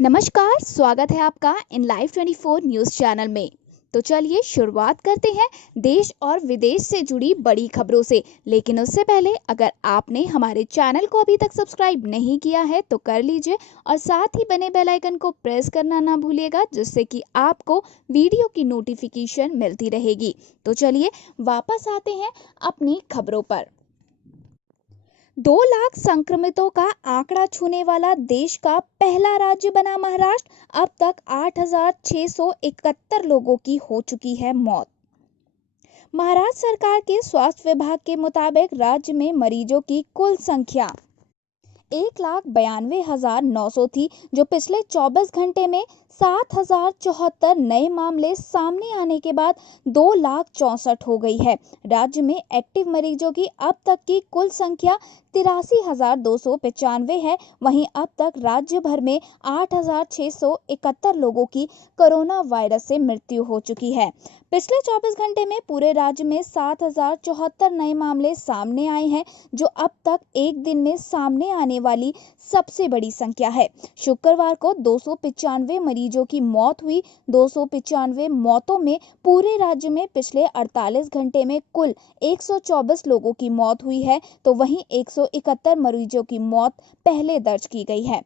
नमस्कार, स्वागत है आपका इन लाइव 24 न्यूज़ चैनल में। तो चलिए शुरुआत करते हैं देश और विदेश से जुड़ी बड़ी खबरों से। लेकिन उससे पहले अगर आपने हमारे चैनल को अभी तक सब्सक्राइब नहीं किया है तो कर लीजिए और साथ ही बने बेल आइकन को प्रेस करना ना भूलिएगा, जिससे कि आपको वीडियो की नोटिफिकेशन मिलती रहेगी। तो चलिए वापस आते हैं अपनी खबरों पर। 2 लाख संक्रमितों का आंकड़ा छूने वाला देश का पहला राज्य बना महाराष्ट्र। अब तक 8,671 लोगों की हो चुकी है मौत। महाराष्ट्र सरकार के स्वास्थ्य विभाग के मुताबिक राज्य में मरीजों की कुल संख्या 1,92,900 थी, जो पिछले 24 घंटे में 7,074 नए मामले सामने आने के बाद 2,64,000 हो गई है। राज्य में एक्टिव मरीजों की अब तक की कुल संख्या 83,295 है। वहीं अब तक राज्य भर में 8,671 लोगों की कोरोना वायरस से मृत्यु हो चुकी है। पिछले 24 घंटे में पूरे राज्य में 7,074 नए मामले सामने आए हैं, जो अब तक एक दिन में सामने आने वाली सबसे बड़ी संख्या है। शुक्रवार को 295 मरीजों की मौत हुई। 295 मौतों में पूरे राज्य में पिछले 48 घंटे में कुल 124 लोगों की मौत हुई है, तो वहीं 171 मरीजों की मौत पहले दर्ज की गई है।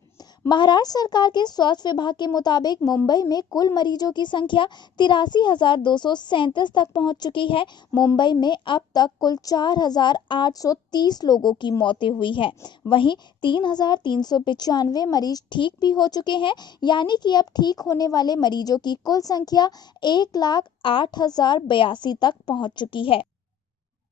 महाराष्ट्र सरकार के स्वास्थ्य विभाग के मुताबिक मुंबई में कुल मरीजों की संख्या 83,237 तक पहुंच चुकी है। मुंबई में अब तक कुल 4,830 लोगों की मौतें हुई हैं। वहीं 3,395 मरीज ठीक भी हो चुके हैं, यानी कि अब ठीक होने वाले मरीजों की कुल संख्या 1,08,082 तक पहुंच चुकी है।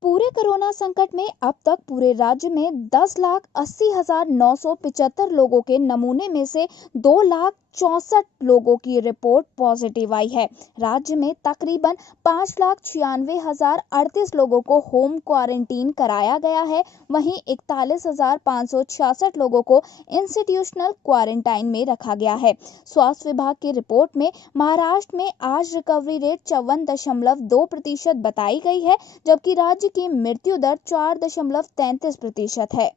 पूरे कोरोना संकट में अब तक पूरे राज्य में 10,80,975 लोगों के नमूने में से 2,64,000 लोगों की रिपोर्ट पॉजिटिव आई है। राज्य में तकरीबन 5,96,038 लोगों को होम क्वारंटीन कराया गया है। वहीं 41,566 लोगों को इंस्टीट्यूशनल क्वारंटाइन में रखा गया है। स्वास्थ्य विभाग की रिपोर्ट में महाराष्ट्र में आज रिकवरी रेट 54.2% बताई गई है, जबकि राज्य की मृत्यु दर 4.33% है।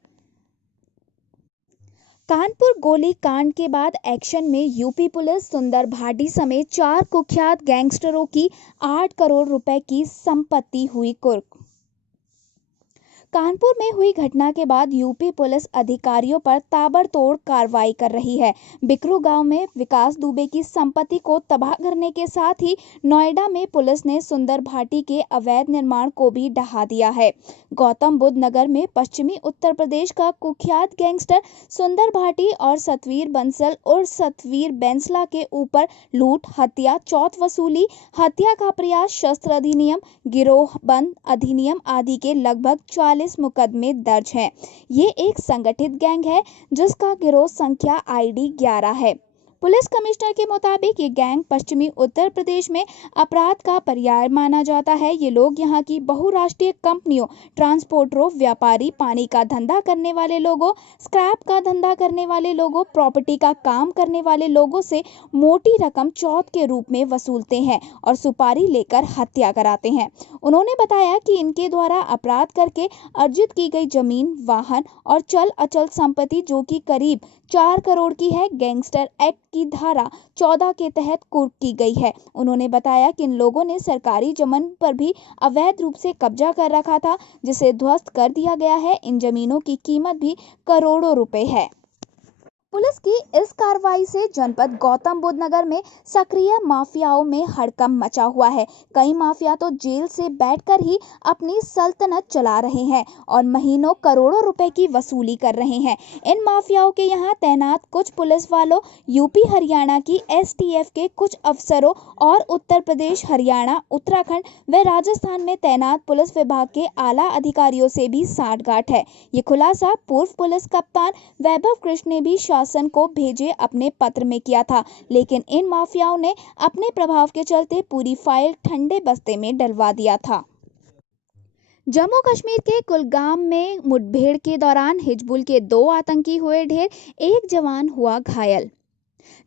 कानपुर गोली कांड के बाद एक्शन में यूपी पुलिस। सुंदर भाटी समेत 4 कुख्यात गैंगस्टरों की 8 करोड़ रुपए की संपत्ति हुई कुर्क। कानपुर में हुई घटना के बाद यूपी पुलिस अधिकारियों पर ताबड़तोड़ कार्रवाई कर रही है। बिकरू गांव में विकास दुबे की संपत्ति को तबाह करने के साथ ही नोएडा में पुलिस ने सुंदर भाटी के अवैध निर्माण को भी ढहा दिया है। गौतम बुद्ध नगर में पश्चिमी उत्तर प्रदेश का कुख्यात गैंगस्टर सुंदर भाटी और सतवीर बंसल और सतवीर बैंसला के ऊपर लूट, हत्या, चौथ वसूली, हत्या का प्रयास, शस्त्र अधिनियम, गिरोहबंद अधिनियम आदि के लगभग 40 मुकदमे दर्ज हैं। ये एक संगठित गैंग है जिसका गिरोह संख्या ID 11 है। पुलिस कमिश्नर के मुताबिक ये गैंग पश्चिमी उत्तर प्रदेश में अपराध का पर्याय माना जाता है। ये लोग यहाँ की बहुराष्ट्रीय कंपनियों, ट्रांसपोर्टरों, व्यापारी, पानी का धंधा करने वाले लोगों, स्क्रैप का धंधा करने वाले लोगों, प्रॉपर्टी का काम करने वाले लोगों से मोटी रकम चौथ के रूप में वसूलते हैं और सुपारी लेकर हत्या कराते हैं। उन्होंने बताया कि इनके द्वारा अपराध करके अर्जित की गई जमीन, वाहन और चल अचल संपत्ति, जो कि करीब 4 करोड़ की है, गैंगस्टर एक्ट की धारा 14 के तहत कुर्क की गई है। उन्होंने बताया कि इन लोगों ने सरकारी जमीन पर भी अवैध रूप से कब्जा कर रखा था, जिसे ध्वस्त कर दिया गया है। इन जमीनों की कीमत भी करोड़ों रुपए है। पुलिस की इस कार्रवाई से जनपद गौतम बुद्ध नगर में सक्रिय माफियाओं में हड़कंप मचा हुआ है। कई माफिया तो जेल से बैठकर ही अपनी सल्तनत चला रहे हैं और महीनों करोड़ों रुपए की वसूली कर रहे हैं। इन माफियाओं के यहाँ तैनात कुछ पुलिस वालों, यूपी हरियाणा की STF के कुछ अफसरों और उत्तर प्रदेश, हरियाणा, उत्तराखंड व राजस्थान में तैनात पुलिस विभाग के आला अधिकारियों से भी साठगांठ है। ये खुलासा पूर्व पुलिस कप्तान वैभव कृष्ण ने भी शासन को भेजे अपने पत्र में किया था, लेकिन इन माफियाओं ने अपने प्रभाव के चलते पूरी फाइल ठंडे बस्ते में डलवा दिया था। जम्मू कश्मीर के कुलगाम में मुठभेड़ के दौरान हिजबुल के 2 आतंकी हुए ढेर, एक जवान हुआ घायल।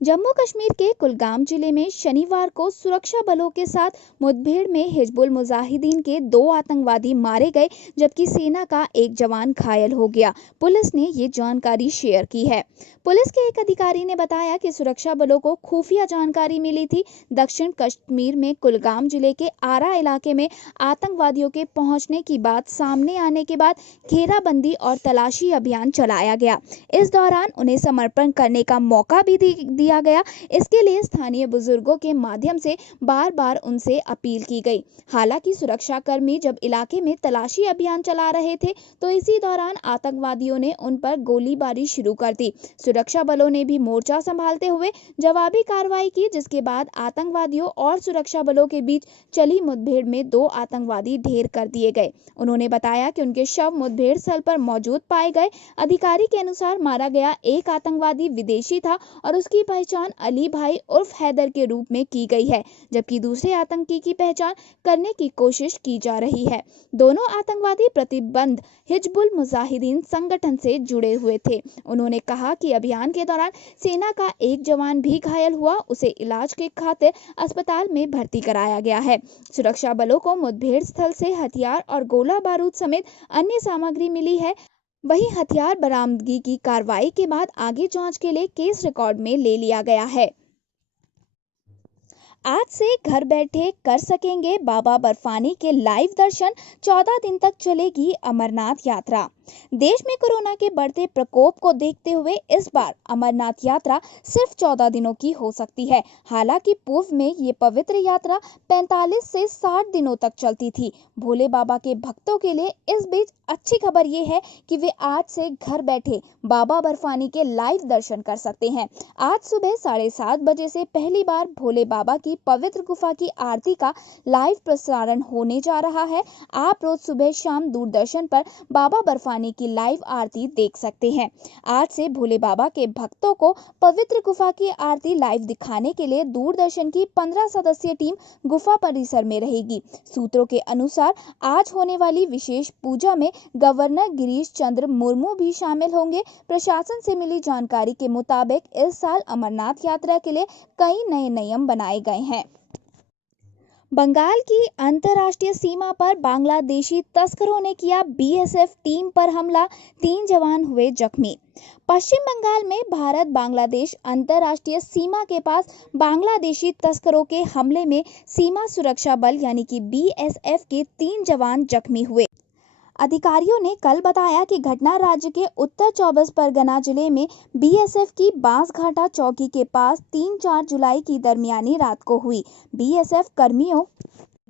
जम्मू कश्मीर के कुलगाम जिले में शनिवार को सुरक्षा बलों के साथ मुठभेड़ में हिजबुल मुजाहिदीन के 2 आतंकवादी मारे गए, जबकि सेना का एक जवान घायल हो गया। पुलिस ने ये जानकारी शेयर की है। पुलिस के एक अधिकारी ने बताया कि सुरक्षा बलों को खुफिया जानकारी मिली थी। दक्षिण कश्मीर में कुलगाम जिले के आरा इलाके में आतंकवादियों के पहुंचने की बात सामने आने के बाद घेराबंदी और तलाशी अभियान चलाया गया। इस दौरान उन्हें समर्पण करने का मौका भी दिया गया। इसके लिए स्थानीय बुजुर्गों के माध्यम से बार बार उनसे अपील की गई। हालांकि सुरक्षाकर्मी जब इलाके में तलाशी अभियान चला रहे थे तो इसी दौरान आतंकवादियों ने उन पर गोलीबारी शुरू कर दी। सुरक्षा बलों ने भी मोर्चा संभालते हुए जवाबी कार्रवाई की, जिसके बाद आतंकवादियों और सुरक्षा बलों के बीच चली मुठभेड़ में 2 आतंकवादी ढेर कर दिए गए। उन्होंने बताया कि उनके शव मुठभेड़ स्थल पर मौजूद पाए गए। अधिकारी के अनुसार मारा गया एक आतंकवादी विदेशी था और उसकी पहचान अली भाई उर्फ हैदर के रूप में की गई है, जबकि दूसरे आतंकी की पहचान करने की कोशिश की जा रही है। दोनों आतंकवादी प्रतिबंध हिजबुल मुजाहिदीन संगठन से जुड़े हुए थे। उन्होंने कहा कि अभियान के दौरान सेना का एक जवान भी घायल हुआ, उसे इलाज के खातिर अस्पताल में भर्ती कराया गया है। सुरक्षा बलों को मुठभेड़ स्थल से हथियार और गोला बारूद समेत अन्य सामग्री मिली है। वहीं हथियार बरामदगी की कार्रवाई के बाद आगे जांच के लिए केस रिकॉर्ड में ले लिया गया है। आज से घर बैठे कर सकेंगे बाबा बर्फानी के लाइव दर्शन। 14 दिन तक चलेगी अमरनाथ यात्रा। देश में कोरोना के बढ़ते प्रकोप को देखते हुए इस बार अमरनाथ यात्रा सिर्फ 14 दिनों की हो सकती है। हालांकि पूर्व में ये पवित्र यात्रा 45 से 60 दिनों तक चलती थी। भोले बाबा के भक्तों के लिए इस बीच अच्छी खबर ये है कि वे आज से घर बैठे बाबा बर्फानी के लाइव दर्शन कर सकते हैं। आज सुबह 7:30 बजे से पहली बार भोले बाबा की पवित्र गुफा की आरती का लाइव प्रसारण होने जा रहा है। आप रोज सुबह शाम दूरदर्शन पर बाबा बर्फानी की लाइव आरती देख सकते हैं। आज से भोले बाबा के भक्तों को पवित्र गुफा की आरती लाइव दिखाने के लिए दूरदर्शन की 15 सदस्यीय टीम गुफा परिसर में रहेगी। सूत्रों के अनुसार आज होने वाली विशेष पूजा में गवर्नर गिरीश चंद्र मुर्मू भी शामिल होंगे। प्रशासन से मिली जानकारी के मुताबिक इस साल अमरनाथ यात्रा के लिए कई नए नियम बनाए गए हैं। बंगाल की अंतर्राष्ट्रीय सीमा पर बांग्लादेशी तस्करों ने किया बीएसएफ टीम पर हमला, 3 जवान हुए जख्मी। पश्चिम बंगाल में भारत बांग्लादेश अंतर्राष्ट्रीय सीमा के पास बांग्लादेशी तस्करों के हमले में सीमा सुरक्षा बल यानी कि बीएसएफ के 3 जवान जख्मी हुए। अधिकारियों ने कल बताया कि घटना राज्य के उत्तर 24 परगना जिले में बीएसएफ की बांसघाटा चौकी के पास 3-4 जुलाई की दरमियानी रात को हुई। बीएसएफ कर्मियों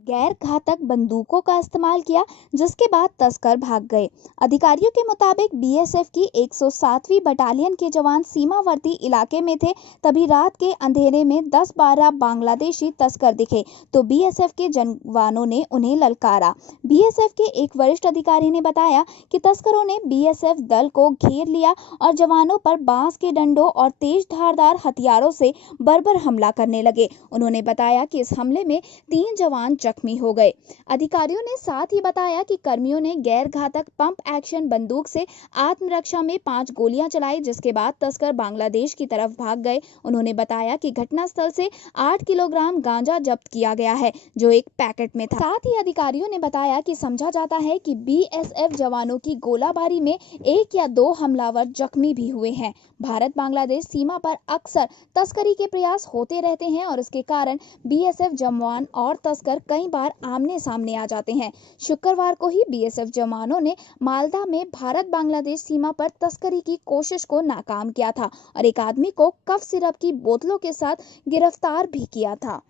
गैर घातक बंदूकों का इस्तेमाल किया, जिसके बाद तस्कर भाग गए। अधिकारियों के मुताबिक बीएसएफ की 107वीं बटालियन के जवान सीमावर्ती इलाके में थे। तभी रात के अंधेरे में 10-12 बांग्लादेशी तस्कर दिखे तो बीएसएफ के जवानों ने उन्हें ललकारा। बीएसएफ के एक वरिष्ठ अधिकारी ने बताया कि तस्करों ने बीएसएफ दल को घेर लिया और जवानों पर बांस के डंडों और तेज धारदार हथियारों से बर्बर हमला करने लगे। उन्होंने बताया कि इस हमले में 3 जवान जख्मी हो गए। अधिकारियों ने साथ ही बताया कि कर्मियों ने गैर घातक पंप एक्शन बंदूक से आत्मरक्षा में 5 गोलियां चलाई, जिसके बाद तस्कर बांग्लादेश की तरफ भाग गए। उन्होंने बताया कि घटनास्थल से 8 किलोग्राम गांजा जब्त किया गया है, जो एक पैकेट में था। साथ ही अधिकारियों ने बताया कि समझा जाता है कि बीएसएफ जवानों की गोलाबारी में 1 या 2 हमलावर जख्मी भी हुए हैं। भारत बांग्लादेश सीमा पर अक्सर तस्करी के प्रयास होते रहते हैं और इसके कारण बीएसएफ जवान और तस्कर कई बार आमने सामने आ जाते हैं। शुक्रवार को ही बीएसएफ जवानों ने मालदा में भारत बांग्लादेश सीमा पर तस्करी की कोशिश को नाकाम किया था और एक आदमी को कफ सिरप की बोतलों के साथ गिरफ्तार भी किया था।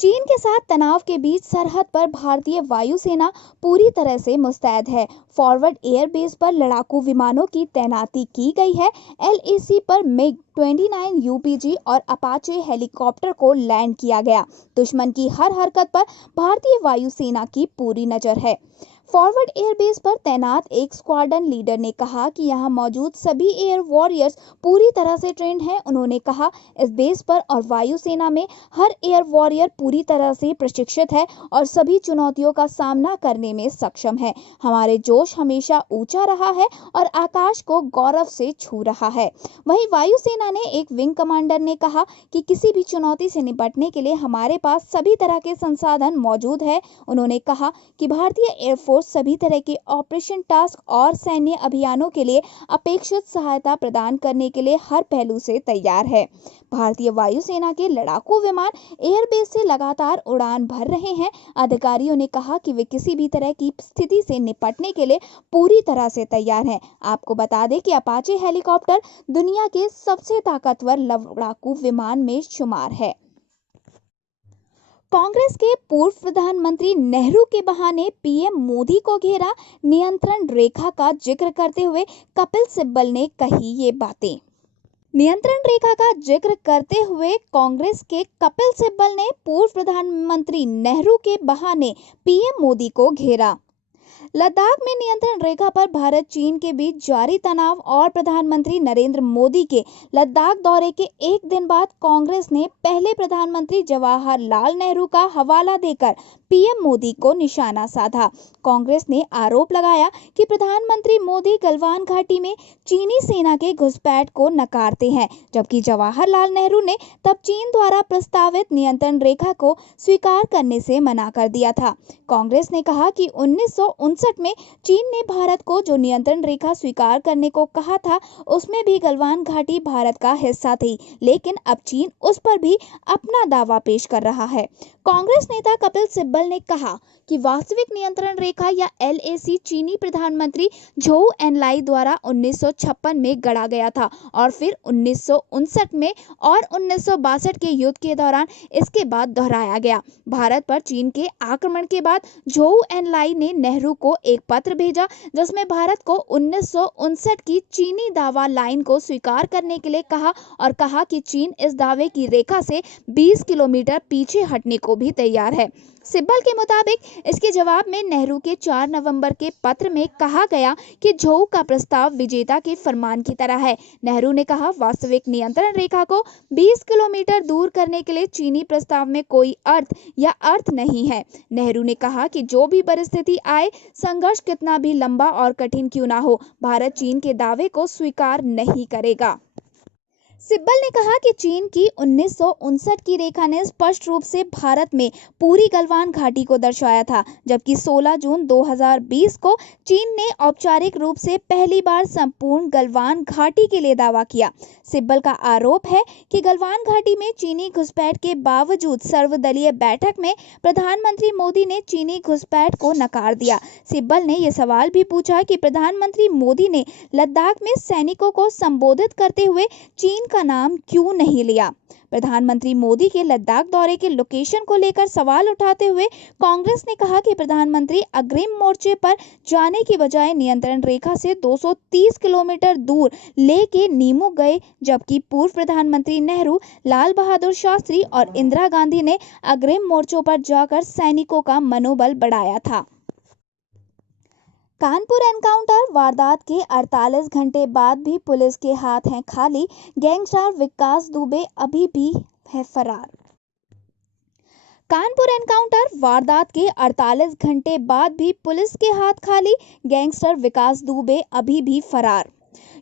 चीन के साथ तनाव के बीच सरहद पर भारतीय वायुसेना पूरी तरह से मुस्तैद है। फॉरवर्ड एयरबेस पर लड़ाकू विमानों की तैनाती की गई है। एलएसी पर मिग 29 यूपीजी और अपाचे हेलीकॉप्टर को लैंड किया गया। दुश्मन की हर हरकत पर भारतीय वायुसेना की पूरी नजर है। फॉरवर्ड एयरबेस पर तैनात एक स्क्वाड्रन लीडर ने कहा कि यहां मौजूद सभी एयर वॉरियर्स पूरी तरह से ट्रेंड हैं। उन्होंने कहा, इस बेस पर और वायुसेना में हर एयर वॉरियर पूरी तरह से प्रशिक्षित है और सभी चुनौतियों का सामना करने में सक्षम है। हमारे जोश हमेशा ऊंचा रहा है और आकाश को गौरव से छू रहा है। वहीं वायुसेना ने एक विंग कमांडर ने कहा कि किसी भी चुनौती से निपटने के लिए हमारे पास सभी तरह के संसाधन मौजूद है। उन्होंने कहा कि भारतीय एयरफोर्स सभी तरह के ऑपरेशन, टास्क और सैन्य अभियानों के लिए अपेक्षित सहायता प्रदान करने के लिए हर पहलू से तैयार है। भारतीय वायुसेना के लड़ाकू विमान एयरबेस से लगातार उड़ान भर रहे हैं। अधिकारियों ने कहा कि वे किसी भी तरह की स्थिति से निपटने के लिए पूरी तरह से तैयार हैं। आपको बता दें कि अपाचे हेलीकॉप्टर दुनिया के सबसे ताकतवर लड़ाकू विमान में शुमार है। कांग्रेस के पूर्व प्रधानमंत्री नेहरू के बहाने पीएम मोदी को घेरा, नियंत्रण रेखा का जिक्र करते हुए कपिल सिब्बल ने कही ये बातें। नियंत्रण रेखा का जिक्र करते हुए कांग्रेस के कपिल सिब्बल ने पूर्व प्रधानमंत्री नेहरू के बहाने पीएम मोदी को घेरा। लद्दाख में नियंत्रण रेखा पर भारत चीन के बीच जारी तनाव और प्रधानमंत्री नरेंद्र मोदी के लद्दाख दौरे के एक दिन बाद कांग्रेस ने पहले प्रधानमंत्री जवाहरलाल नेहरू का हवाला देकर पीएम मोदी को निशाना साधा। कांग्रेस ने आरोप लगाया कि प्रधानमंत्री मोदी गलवान घाटी में चीनी सेना के घुसपैठ को नकारते हैं, जबकि जवाहरलाल नेहरू ने तब चीन द्वारा प्रस्तावित नियंत्रण रेखा को स्वीकार करने से मना कर दिया था। कांग्रेस ने कहा कि 1959 में चीन ने भारत को जो नियंत्रण रेखा स्वीकार करने को कहा था, उसमें भी गलवान घाटी भारत का हिस्सा थी, लेकिन अब चीन उस पर भी अपना दावा पेश कर रहा है। कांग्रेस नेता कपिल सिब्बल ने कहा कि वास्तविक नियंत्रण रेखा या LAC चीनी प्रधानमंत्री झोउ एनलाई द्वारा 1956 में गढ़ा गया था और फिर 1959 में और 1962 के युद्ध के दौरान इसके बाद दोहराया गया। भारत पर चीन के आक्रमण के बाद झोउ एनलाई ने नेहरू को एक पत्र भेजा, जिसमें भारत को 1959 की चीनी दावा लाइन को स्वीकार करने के लिए कहा और कहा कि चीन इस दावे की रेखा से 20 किलोमीटर पीछे हटने को भी तैयार है। सिब्बल के मुताबिक इसके जवाब में नेहरू के 4 नवंबर के पत्र में कहा गया कि झोउ का प्रस्ताव विजेता के फरमान की तरह है। नेहरू ने कहा, वास्तविक नियंत्रण रेखा को 20 किलोमीटर दूर करने के लिए चीनी प्रस्ताव में कोई अर्थ नहीं है। नेहरू ने कहा कि जो भी परिस्थिति आए, संघर्ष कितना भी लंबा और कठिन क्यों ना हो, भारत चीन के दावे को स्वीकार नहीं करेगा। सिब्बल ने कहा कि चीन की 1959 की रेखा ने स्पष्ट रूप से भारत में पूरी गलवान घाटी को दर्शाया था, जबकि 16 जून 2020 को चीन ने औपचारिक रूप से पहली बार संपूर्ण गलवान घाटी के लिए दावा किया। सिब्बल का आरोप है कि गलवान घाटी में चीनी घुसपैठ के बावजूद सर्वदलीय बैठक में प्रधानमंत्री मोदी ने चीनी घुसपैठ को नकार दिया। सिब्बल ने यह सवाल भी पूछा कि प्रधानमंत्री मोदी ने लद्दाख में सैनिकों को संबोधित करते हुए चीन का नाम क्यों नहीं लिया। प्रधानमंत्री मोदी के लद्दाख दौरे के लोकेशन को लेकर सवाल उठाते हुए कांग्रेस ने कहा कि प्रधानमंत्री अग्रिम मोर्चे पर जाने की बजाय नियंत्रण रेखा से 230 किलोमीटर दूर लेके नीमू गए, जबकि पूर्व प्रधानमंत्री नेहरू, लाल बहादुर शास्त्री और इंदिरा गांधी ने अग्रिम मोर्चों पर जाकर सैनिकों का मनोबल बढ़ाया था। कानपुर एनकाउंटर वारदात के 48 घंटे बाद भी पुलिस के हाथ हैं खाली, गैंगस्टर विकास दुबे अभी भी है फरार। कानपुर एनकाउंटर वारदात के 48 घंटे बाद भी पुलिस के हाथ खाली, गैंगस्टर विकास दुबे अभी भी फरार।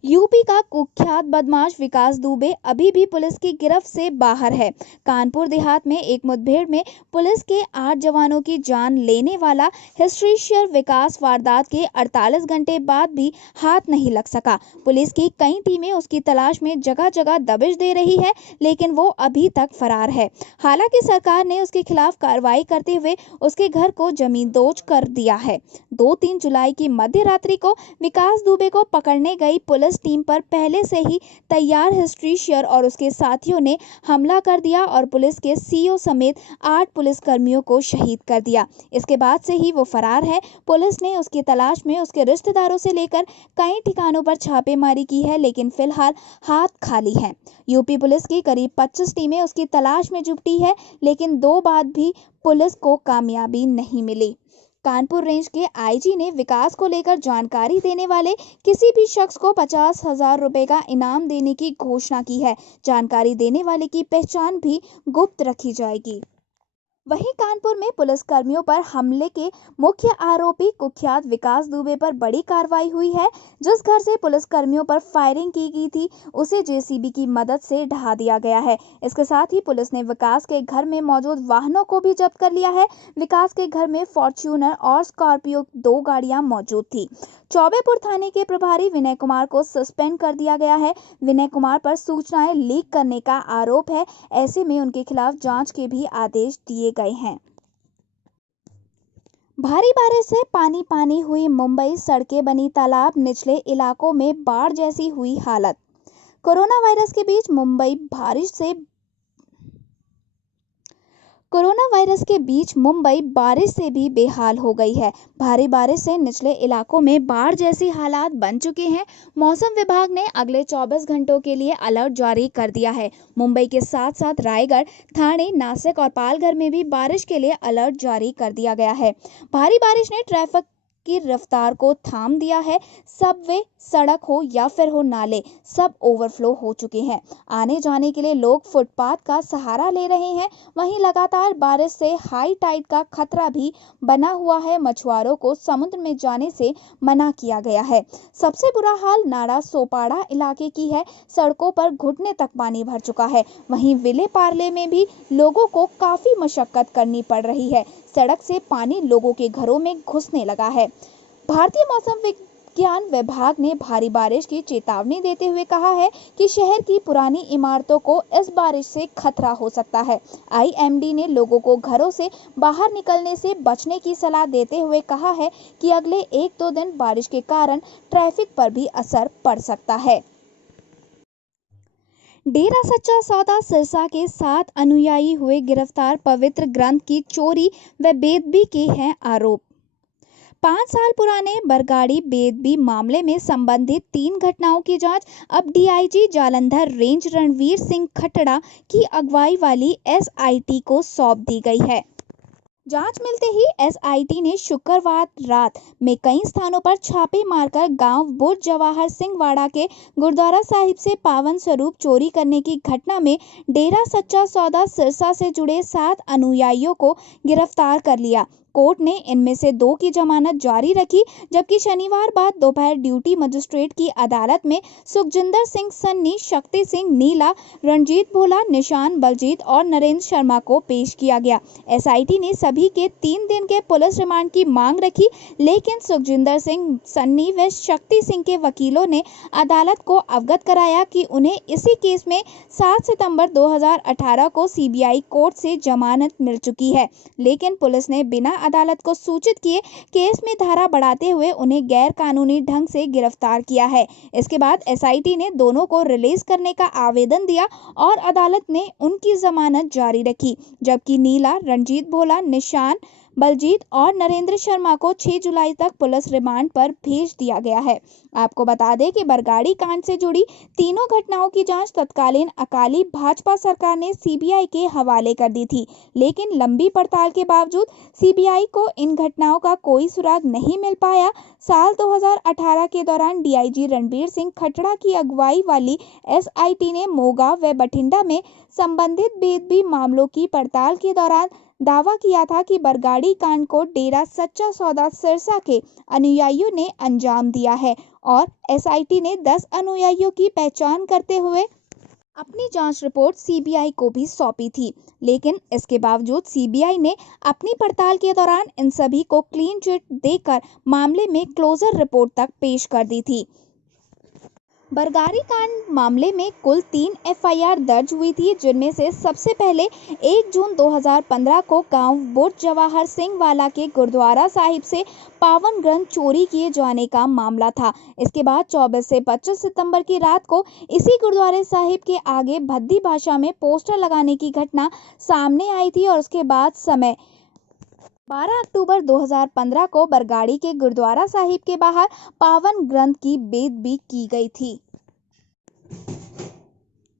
यूपी का कुख्यात बदमाश विकास दुबे अभी भी पुलिस की गिरफ्त से बाहर है। कानपुर देहात में एक मुठभेड़ में पुलिस के 8 जवानों की जान लेने वाला हिस्ट्रीशियर विकास वारदात के 48 घंटे बाद भी हाथ नहीं लग सका। पुलिस की कई टीमें उसकी तलाश में जगह जगह दबिश दे रही है, लेकिन वो अभी तक फरार है। हालांकि सरकार ने उसके खिलाफ कार्रवाई करते हुए उसके घर को जमींदोज कर दिया है। 2-3 जुलाई की मध्य रात्रि को विकास दुबे को पकड़ने गई पुलिस टीम पर पहले से ही तैयार हिस्ट्रीशियर और उसके साथियों ने हमला कर दिया और पुलिस के CO समेत 8 पुलिसकर्मियों को शहीद कर दिया। इसके बाद से ही वो फरार है। पुलिस ने उसकी तलाश में उसके रिश्तेदारों से लेकर कई ठिकानों पर छापेमारी की है, लेकिन फिलहाल हाथ खाली हैं। यूपी पुलिस की करीब 25 टीमें उसकी तलाश में जुटी है, लेकिन 2 बार भी पुलिस को कामयाबी नहीं मिली। कानपुर रेंज के आईजी ने विकास को लेकर जानकारी देने वाले किसी भी शख्स को 50,000 रुपए का इनाम देने की घोषणा की है। जानकारी देने वाले की पहचान भी गुप्त रखी जाएगी। वहीं कानपुर में पुलिसकर्मियों पर हमले के मुख्य आरोपी कुख्यात विकास दुबे पर बड़ी कार्रवाई हुई है। जिस घर से पुलिसकर्मियों पर फायरिंग की गई थी उसे जेसीबी की मदद से ढहा दिया गया है। इसके साथ ही पुलिस ने विकास के घर में मौजूद वाहनों को भी जब्त कर लिया है। विकास के घर में फॉर्च्यूनर और स्कॉर्पियो 2 गाड़ियां मौजूद थी। चौबेपुर थाने के प्रभारी विनय कुमार को सस्पेंड कर दिया गया है। विनय कुमार पर सूचनाएं लीक करने का आरोप है। ऐसे में उनके खिलाफ जांच के भी आदेश दिए गए हैं। भारी बारिश से पानी पानी हुई मुंबई, सड़कें बनी तालाब, निचले इलाकों में बाढ़ जैसी हुई हालत। कोरोना वायरस के बीच मुंबई बारिश से भी बेहाल हो गई है। भारी बारिश से निचले इलाकों में बाढ़ जैसी हालात बन चुके हैं। मौसम विभाग ने अगले 24 घंटों के लिए अलर्ट जारी कर दिया है। मुंबई के साथ साथ रायगढ़, ठाणे, नासिक और पालघर में भी बारिश के लिए अलर्ट जारी कर दिया गया है। भारी बारिश ने ट्रैफिक की रफ्तार को थाम दिया है। सबवे, सड़क हो या फिर हो नाले, सब ओवरफ्लो हो चुके हैं। आने जाने के लिए लोग फुटपाथ का सहारा ले रहे हैं। वहीं लगातार बारिश से हाई टाइड का खतरा भी बना हुआ है। मछुआरों को समुद्र में जाने से मना किया गया है। सबसे बुरा हाल नाड़ा सोपाड़ा इलाके की है। सड़कों पर घुटने तक पानी भर चुका है। वहीं विले पार्ले में भी लोगों को काफी मशक्कत करनी पड़ रही है। सड़क से पानी लोगों के घरों में घुसने लगा है। भारतीय मौसम विज्ञान विभाग ने भारी बारिश की चेतावनी देते हुए कहा है कि शहर की पुरानी इमारतों को इस बारिश से खतरा हो सकता है। आईएमडी ने लोगों को घरों से बाहर निकलने से बचने की सलाह देते हुए कहा है कि अगले 1-2 दिन बारिश के कारण ट्रैफिक पर भी असर पड़ सकता है। डेरा सच्चा सौदा सिरसा के 7 अनुयायी हुए गिरफ्तार। पवित्र ग्रंथ की चोरी व बेदबी के हैं आरोप। 5 साल पुराने बरगाड़ी बेदबी मामले में संबंधित 3 घटनाओं की जांच अब डीआईजी जालंधर रेंज रणवीर सिंह खट्टड़ा की अगुवाई वाली एसआईटी को सौंप दी गई है। जांच मिलते ही एसआईटी ने शुक्रवार रात में कई स्थानों पर छापे मारकर गांव बुर्ज जवाहर सिंह वाड़ा के गुरुद्वारा साहिब से पावन स्वरूप चोरी करने की घटना में डेरा सच्चा सौदा सिरसा से जुड़े 7 अनुयायियों को गिरफ्तार कर लिया। कोर्ट ने इनमें से 2 की जमानत जारी रखी, जबकि शनिवार बाद दोपहर ड्यूटी मजिस्ट्रेट की अदालत में सुखजिंदर सिंह सन्नी, शक्ति सिंह नीला, रणजीत भोला, निशान, बलजीत और नरेंद्र शर्मा को पेश किया गया। एसआईटी ने सभी के 3 दिन के पुलिस रिमांड की मांग रखी, लेकिन सुखजिंदर सिंह सन्नी व शक्ति सिंह के वकीलों ने अदालत को अवगत कराया कि उन्हें इसी केस में 7 सितंबर 2018 को सीबीआई कोर्ट से जमानत मिल चुकी है, लेकिन पुलिस ने बिना अदालत को सूचित किए केस में धारा बढ़ाते हुए उन्हें गैर कानूनी ढंग से गिरफ्तार किया है। इसके बाद एसआईटी ने दोनों को रिलीज करने का आवेदन दिया और अदालत ने उनकी जमानत जारी रखी, जबकि नीला, रणजीत भोला, निशान, बलजीत और नरेंद्र शर्मा को 6 जुलाई तक पुलिस रिमांड पर भेज दिया गया है। आपको बता दें कि बरगाड़ी कांड से जुड़ी तीनों घटनाओं की जांच तत्कालीन अकाली भाजपा सरकार ने सीबीआई के हवाले कर दी थी, लेकिन लंबी पड़ताल के बावजूद सीबीआई को इन घटनाओं का कोई सुराग नहीं मिल पाया। साल 2018 के दौरान डीआईजी रणवीर सिंह खट्टड़ा की अगुवाई वाली एसआईटी ने मोगा व बठिंडा में संबंधित बेदबी मामलों की पड़ताल के दौरान दावा किया था कि बरगाड़ी कांड को डेरा सच्चा सौदा सिरसा के अनुयायियों ने अंजाम दिया है और एसआईटी ने 10 अनुयायियों की पहचान करते हुए अपनी जांच रिपोर्ट सीबीआई को भी सौंपी थी, लेकिन इसके बावजूद सीबीआई ने अपनी पड़ताल के दौरान इन सभी को क्लीन चिट देकर मामले में क्लोजर रिपोर्ट तक पेश कर दी थी। बरगाड़ी कांड मामले में कुल 3 एफआईआर दर्ज हुई थी, जिनमें से सबसे पहले 1 जून 2015 को गांव बुर्ज जवाहर सिंह वाला के गुरुद्वारा साहिब से पावन ग्रंथ चोरी किए जाने का मामला था। इसके बाद 24 से 25 सितंबर की रात को इसी गुरुद्वारे साहिब के आगे भद्दी भाषा में पोस्टर लगाने की घटना सामने आई थी और उसके बाद समय 12 अक्टूबर 2015 को बरगाड़ी के गुरुद्वारा साहिब के बाहर पावन ग्रंथ की बेदबी की गई थी।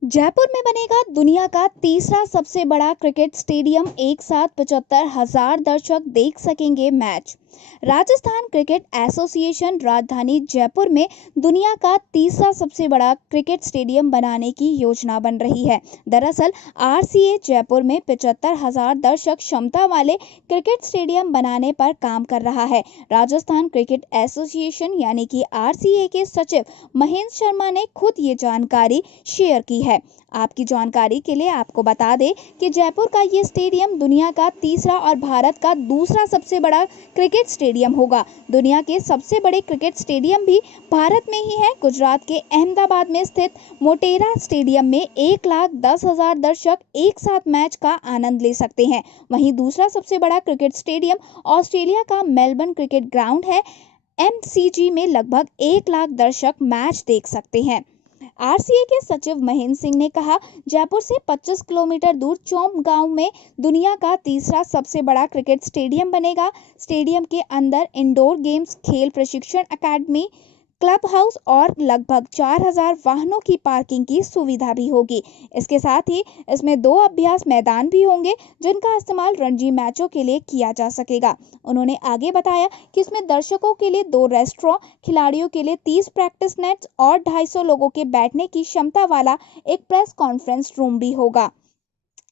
जयपुर में बनेगा दुनिया का तीसरा सबसे बड़ा क्रिकेट स्टेडियम। एक साथ 75,000 दर्शक देख सकेंगे मैच। राजस्थान क्रिकेट एसोसिएशन राजधानी जयपुर में दुनिया का तीसरा सबसे बड़ा क्रिकेट स्टेडियम बनाने की योजना बन रही है। दरअसल आरसीए जयपुर में 75,000 दर्शक क्षमता वाले क्रिकेट स्टेडियम बनाने पर काम कर रहा है। राजस्थान क्रिकेट एसोसिएशन यानी कि आरसीए के सचिव महेंद्र शर्मा ने खुद ये जानकारी शेयर की है। आपकी जानकारी के लिए आपको बता दें कि जयपुर का ये स्टेडियम दुनिया का तीसरा और भारत का दूसरा सबसे बड़ा क्रिकेट स्टेडियम होगा। दुनिया के सबसे बड़े क्रिकेट स्टेडियम भी भारत में ही है। गुजरात के अहमदाबाद में स्थित मोटेरा स्टेडियम में 1,10,000 दर्शक एक साथ मैच का आनंद ले सकते हैं। वहीं दूसरा सबसे बड़ा क्रिकेट स्टेडियम ऑस्ट्रेलिया का मेलबर्न क्रिकेट ग्राउंड है। एमसीजी में लगभग 1 लाख दर्शक मैच देख सकते हैं। आरसीए के सचिव महेंद्र सिंह ने कहा, जयपुर से 25 किलोमीटर दूर चौम गांव में दुनिया का तीसरा सबसे बड़ा क्रिकेट स्टेडियम बनेगा। स्टेडियम के अंदर इंडोर गेम्स, खेल प्रशिक्षण अकादमी, क्लब हाउस और लगभग 4,000 वाहनों की पार्किंग की सुविधा भी होगी। इसके साथ ही इसमें 2 अभ्यास मैदान भी होंगे जिनका इस्तेमाल रणजी मैचों के लिए किया जा सकेगा। उन्होंने आगे बताया कि इसमें दर्शकों के लिए 2 रेस्टोरेंट, खिलाड़ियों के लिए 30 प्रैक्टिस नेट्स और 250 लोगों के बैठने की क्षमता वाला एक प्रेस कॉन्फ्रेंस रूम भी होगा।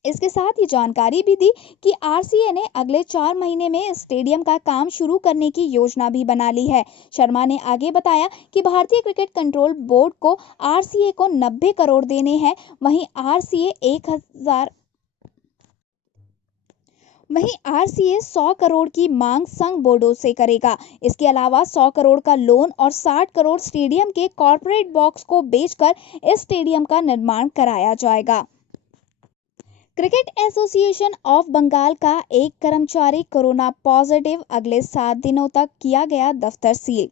इसके साथ ही जानकारी भी दी कि आरसीए ने अगले 4 महीने में स्टेडियम का काम शुरू करने की योजना भी बना ली है। शर्मा ने आगे बताया कि भारतीय क्रिकेट कंट्रोल बोर्ड को आरसीए को 90 करोड़ देने हैं। वहीं आरसीए 100 करोड़ की मांग संघ बोर्डों से करेगा। इसके अलावा 100 करोड़ का लोन और 60 करोड़ स्टेडियम के कॉर्पोरेट बॉक्स को बेचकर इस स्टेडियम का निर्माण कराया जाएगा। क्रिकेट एसोसिएशन ऑफ बंगाल का एक कर्मचारी कोरोना पॉजिटिव, अगले 7 दिनों तक किया गया दफ्तर seal.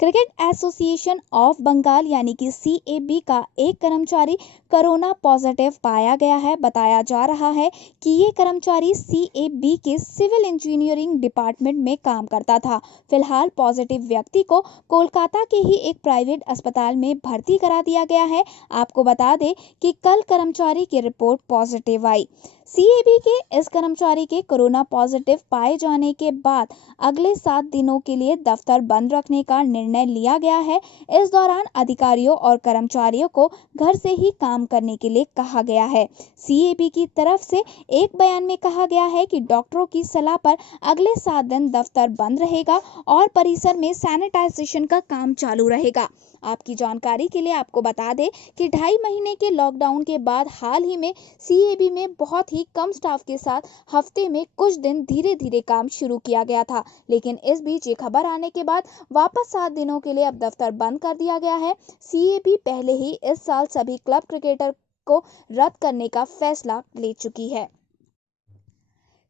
Cricket association of Bengal यानी कि सीएबी का एक कर्मचारी कोरोना पॉजिटिव पाया गया है। बताया जा रहा है कि ये कर्मचारी सीएबी के सिविल इंजीनियरिंग डिपार्टमेंट में काम करता था। फिलहाल पॉजिटिव व्यक्ति को कोलकाता के ही एक प्राइवेट अस्पताल में भर्ती करा दिया गया है। आपको बता दें कि कल कर्मचारी की रिपोर्ट पॉजिटिव आई। सीएबी के इस कर्मचारी के कोरोना पॉजिटिव पाए जाने के बाद अगले 7 दिनों के लिए दफ्तर बंद रखने का निर्णय लिया गया है। इस दौरान अधिकारियों और कर्मचारियों को घर से ही काम करने के लिए कहा गया है। सीएबी की तरफ से एक बयान में कहा गया है कि डॉक्टरों की सलाह पर अगले 7 दिन दफ्तर बंद रहेगा और परिसर में सैनिटाइजेशन का काम चालू रहेगा। आपकी जानकारी के लिए आपको बता दें कि 2.5 महीने के लॉकडाउन के बाद हाल ही में सीएबी में बहुत ही कम स्टाफ के साथ हफ्ते में कुछ दिन धीरे धीरे काम शुरू किया गया था, लेकिन इस बीच ये खबर आने के बाद वापस 7 दिनों के लिए अब दफ्तर बंद कर दिया गया है। सीएबी पहले ही इस साल सभी क्लब क्रिकेटर को रद्द करने का फैसला ले चुकी है।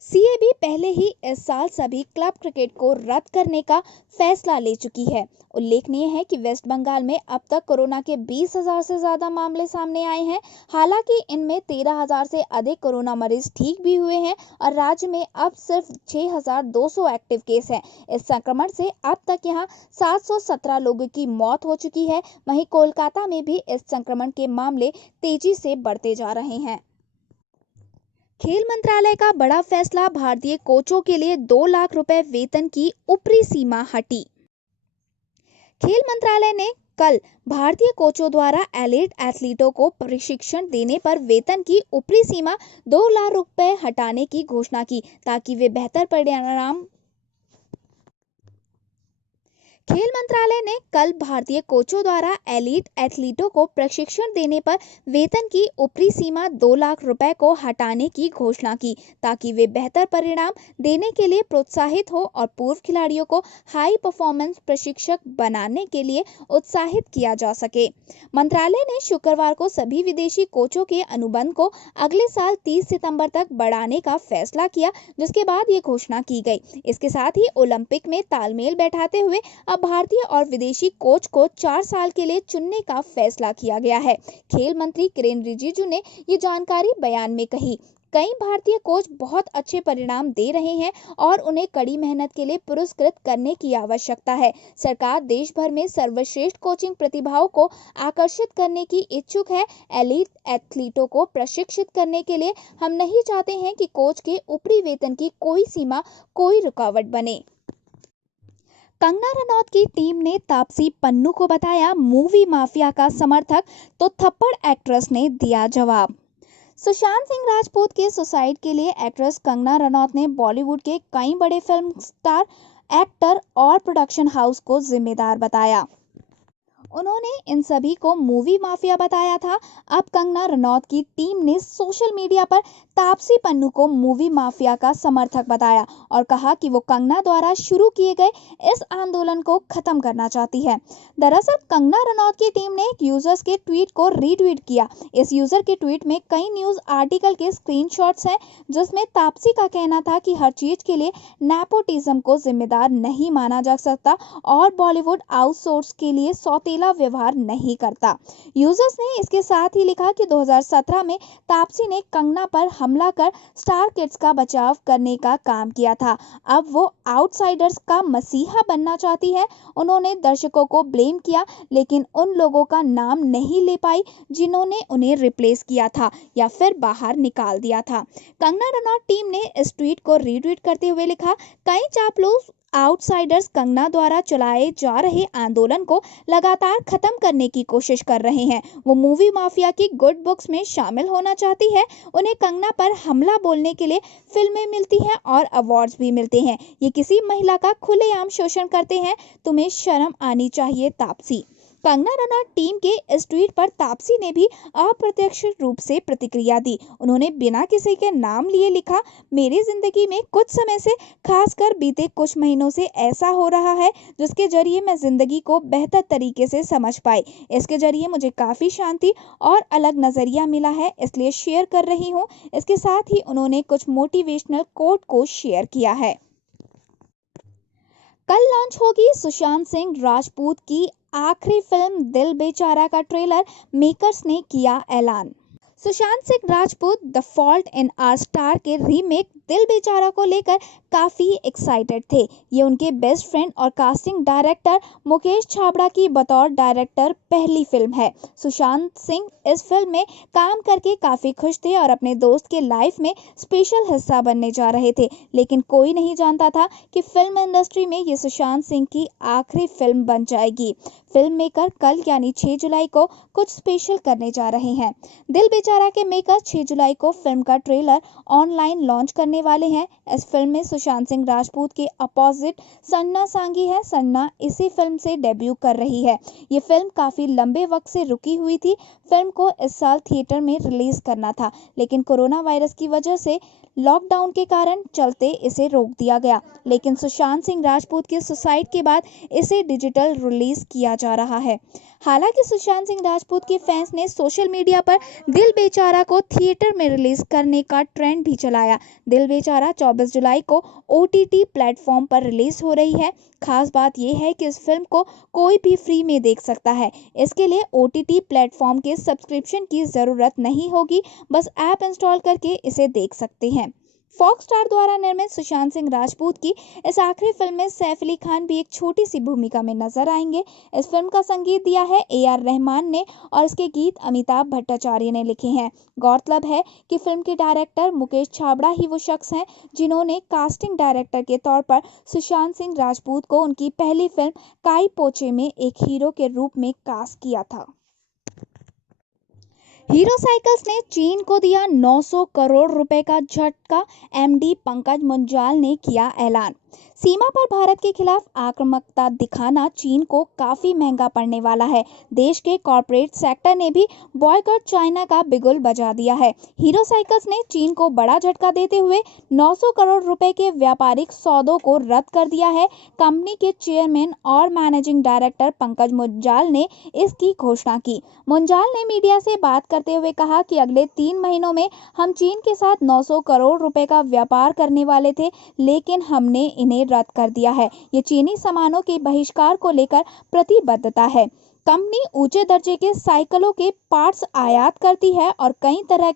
सीएबी पहले ही इस साल सभी क्लब क्रिकेट को रद्द करने का फैसला ले चुकी है। उल्लेखनीय है कि वेस्ट बंगाल में अब तक कोरोना के 20,000 से ज्यादा मामले सामने आए हैं। हालांकि इनमें 13,000 से अधिक कोरोना मरीज ठीक भी हुए हैं और राज्य में अब सिर्फ 6,200 एक्टिव केस हैं। इस संक्रमण से अब तक यहां 717 लोगों की मौत हो चुकी है। वहीं कोलकाता में भी इस संक्रमण के मामले तेजी से बढ़ते जा रहे हैं। खेल मंत्रालय का बड़ा फैसला, भारतीय कोचों के लिए 2 लाख रुपए वेतन की ऊपरी सीमा हटी। खेल मंत्रालय ने कल भारतीय कोचों द्वारा एलीट एथलीटों को प्रशिक्षण देने पर वेतन की ऊपरी सीमा 2 लाख रुपए हटाने की घोषणा की, ताकि वे बेहतर परिणाम खेल मंत्रालय ने कल भारतीय कोचों द्वारा एलीट एथलीटों को प्रशिक्षण देने पर वेतन की ऊपरी सीमा 2 लाख रुपए को हटाने की घोषणा की, ताकि वे बेहतर परिणाम देने के लिए प्रोत्साहित हो और पूर्व खिलाड़ियों को हाई परफॉर्मेंस प्रशिक्षक बनाने के लिए उत्साहित किया जा सके। मंत्रालय ने शुक्रवार को सभी विदेशी कोचों के अनुबंध को अगले साल 30 सितंबर तक बढ़ाने का फैसला किया, जिसके बाद ये घोषणा की गई। इसके साथ ही ओलंपिक में तालमेल बैठाते हुए अब भारतीय और विदेशी कोच को 4 साल के लिए चुनने का फैसला किया गया है। खेल मंत्री किरेन रिजिजू ने ये जानकारी बयान में कही। कई भारतीय कोच बहुत अच्छे परिणाम दे रहे हैं और उन्हें कड़ी मेहनत के लिए पुरस्कृत करने की आवश्यकता है। सरकार देश भर में सर्वश्रेष्ठ कोचिंग प्रतिभाओं को आकर्षित करने की इच्छुक है। एलीट एथलीटों को प्रशिक्षित करने के लिए हम नहीं चाहते हैं कि कोच के ऊपरी वेतन की कोई सीमा, कोई रुकावट बने। कंगना रनौत की टीम ने तापसी पन्नू को बताया मूवी माफिया का समर्थक, तो थप्पड़ एक्ट्रेस ने दिया जवाब। सुशांत सिंह राजपूत के सुसाइड के लिए एक्ट्रेस कंगना रनौत ने बॉलीवुड के कई बड़े फिल्म स्टार, एक्टर और प्रोडक्शन हाउस को जिम्मेदार बताया। उन्होंने इन सभी को मूवी माफिया बताया था। अब कंगना रनौत की टीम ने सोशल मीडिया पर तापसी पन्नू को मूवी माफिया का समर्थक बताया और कहा कि वो कंगना द्वारा शुरू किए गए इस आंदोलन को खत्म करना चाहती है। दरअसल कंगना रनौत की टीम ने एक यूजर्स के ट्वीट को रीट्वीट किया। इस यूजर के ट्वीट में कई न्यूज आर्टिकल के स्क्रीनशॉट्स हैं, जिसमें तापसी का कहना था कि हर चीज के लिए नेपोटिज्म को जिम्मेदार नहीं माना जा सकता और बॉलीवुड आउटसोर्स के लिए सौतेला व्यवहार नहीं करता। यूजर्स ने इसके साथ ही लिखा कि 2017 में तापसी ने कंगना पर हमला कर स्टार किड्स का बचाव करने का काम किया था। अब वो आउटसाइडर्स का मसीहा बनना चाहती है। उन्होंने दर्शकों को ब्लेम किया, लेकिन उन लोगों का नाम नहीं ले पाई जिन्होंने उन्हें रिप्लेस किया था या फिर बाहर निकाल दिया था। कंगना रनौत टीम ने इस ट्वीट को रीट्वीट करते हुए लिखा, कई चापलूस आउटसाइडर्स कंगना द्वारा चलाए जा रहे आंदोलन को लगातार खत्म करने की कोशिश कर रहे हैं। वो मूवी माफिया की गुड बुक्स में शामिल होना चाहती है। उन्हें कंगना पर हमला बोलने के लिए फिल्में मिलती हैं और अवार्ड्स भी मिलते हैं। ये किसी महिला का खुलेआम शोषण करते हैं। तुम्हें शर्म आनी चाहिए तापसी। कंगना रनौत टीम के इस ट्वीट पर तापसी ने भी अप्रत्यक्ष रूप से प्रतिक्रिया दी। उन्होंने बिना किसी के नाम लिए लिखा, मेरी जिंदगी में कुछ समय से, खासकर बीते कुछ महीनों से ऐसा हो रहा है जिसके जरिए मैं जिंदगी को बेहतर तरीके से समझ पाई। इसके जरिए मुझे काफी शांति और अलग नजरिया मिला है, इसलिए शेयर कर रही हूँ। इसके साथ ही उन्होंने कुछ मोटिवेशनल कोट को शेयर किया है। कल लॉन्च होगी सुशांत सिंह राजपूत की आखिरी फिल्म दिल बेचारा का ट्रेलर, मेकर्स ने किया ऐलान। Sushant Singh Rajput the fault in our star के रीमेक दिल बेचारा को लेकर काफी एक्साइटेड थे। ये उनके बेस्ट फ्रेंड और कास्टिंग डायरेक्टर मुकेश छाबड़ा की बतौर डायरेक्टर पहली फिल्म है। सुशांत सिंह इस फिल्म में काम करके काफी खुश थे और अपने दोस्त के लाइफ में स्पेशल हिस्सा बनने जा रहे थे, लेकिन कोई नहीं जानता था कि फिल्म इंडस्ट्री में ये सुशांत सिंह की आखिरी फिल्म बन जाएगी। फिल्म मेकर कल यानी 6 जुलाई को कुछ स्पेशल करने जा रहे हैं। दिल बेचारा के मेकर 6 जुलाई को फिल्म का ट्रेलर ऑनलाइन लॉन्च करने वाले हैं। इस फिल्म में सुशांत सिंह राजपूत के अपोजिट सन्ना सांगी है। सन्ना इसी फिल्म से डेब्यू कर रही है। ये फिल्म काफी लंबे वक्त से रुकी हुई थी। फिल्म को इस साल थिएटर में रिलीज करना था, लेकिन कोरोना वायरस की वजह से लॉकडाउन के कारण चलते इसे रोक दिया गया। लेकिन सुशांत सिंह राजपूत के सुसाइड के बाद इसे डिजिटल रिलीज किया जा रहा है। हालांकि सुशांत सिंह राजपूत के फैंस ने सोशल मीडिया पर दिल बेचारा को थिएटर में रिलीज करने का ट्रेंड भी चलाया। दिल बेचारा 24 जुलाई को OTT प्लेटफॉर्म पर रिलीज हो रही है। खास बात यह है कि इस फिल्म को कोई भी फ्री में देख सकता है। इसके लिए OTT प्लेटफॉर्म के सब्सक्रिप्शन की जरूरत नहीं होगी, बस ऐप इंस्टॉल करके इसे देख सकते हैं। फॉक्स स्टार द्वारा निर्मित सुशांत सिंह राजपूत की इस आखिरी फिल्म में सैफ अली खान भी एक छोटी सी भूमिका में नजर आएंगे। इस फिल्म का संगीत दिया है AR रहमान ने और इसके गीत अमिताभ भट्टाचार्य ने लिखे हैं। गौरतलब है कि फिल्म के डायरेक्टर मुकेश छाबड़ा ही वो शख्स हैं जिन्होंने कास्टिंग डायरेक्टर के तौर पर सुशांत सिंह राजपूत को उनकी पहली फिल्म काई पोचे में एक हीरो के रूप में कास्ट किया था। हीरो साइकिल्स ने चीन को दिया 900 करोड़ रुपए का झटका, MD पंकज मुंजाल ने किया ऐलान। सीमा पर भारत के खिलाफ आक्रामकता दिखाना चीन को काफी महंगा पड़ने वाला है। देश के कॉर्पोरेट सेक्टर ने भी बॉयकॉट चाइना का बिगुल बजा दिया है। हीरो साइकिल्स ने चीन को बड़ा झटका देते हुए 900 करोड़ रुपए के व्यापारिक सौदों को रद्द कर दिया है। कंपनी के चेयरमैन और मैनेजिंग डायरेक्टर पंकज मुंजाल ने इसकी घोषणा की। मुंजाल ने मीडिया से बात करते हुए कहा कि अगले 3 महीनों में हम चीन के साथ 900 करोड़ रुपए का व्यापार करने वाले थे, लेकिन हमने इन्हें रद्द कर दिया है। ये चीनी सामानों के बहिष्कार को लेकर प्रतिबद्धता है। कंपनी ऊंचे दर्जे के साइकिलों के पार्ट्स आयात करती है और कई तरह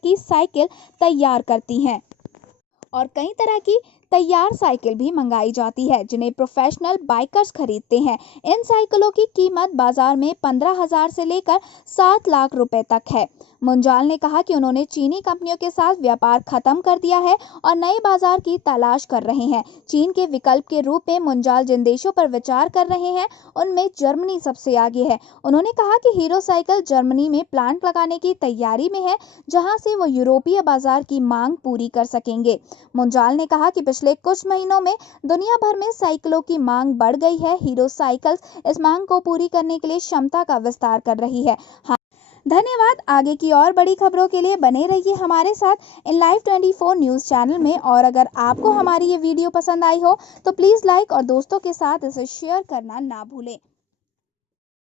की तैयार साइकिल भी मंगाई जाती है, जिन्हें प्रोफेशनल बाइकर्स खरीदते हैं। इन साइकिलों की कीमत बाजार में 15,000 से लेकर 7 लाख रुपए तक है। मुंजाल ने कहा कि उन्होंने चीनी कंपनियों के साथ व्यापार खत्म कर दिया है और नए बाजार की तलाश कर रहे हैं। चीन के विकल्प के रूप में मुंजाल जिन देशों पर विचार कर रहे हैं उनमें जर्मनी सबसे आगे है। उन्होंने कहा कि हीरो साइकिल जर्मनी में प्लांट लगाने की तैयारी में है, जहां से वो यूरोपीय बाजार की मांग पूरी कर सकेंगे। मुंजाल ने कहा कि पिछले कुछ महीनों में दुनिया भर में साइकिलों की मांग बढ़ गई है। हीरो साइकिल्स इस मांग को पूरी करने के लिए क्षमता का विस्तार कर रही है। धन्यवाद। आगे की और बड़ी खबरों के लिए बने रहिए हमारे साथ इन लाइव 24 न्यूज़ चैनल में। और अगर आपको हमारी ये वीडियो पसंद आई हो तो प्लीज़ लाइक और दोस्तों के साथ इसे शेयर करना ना भूलें।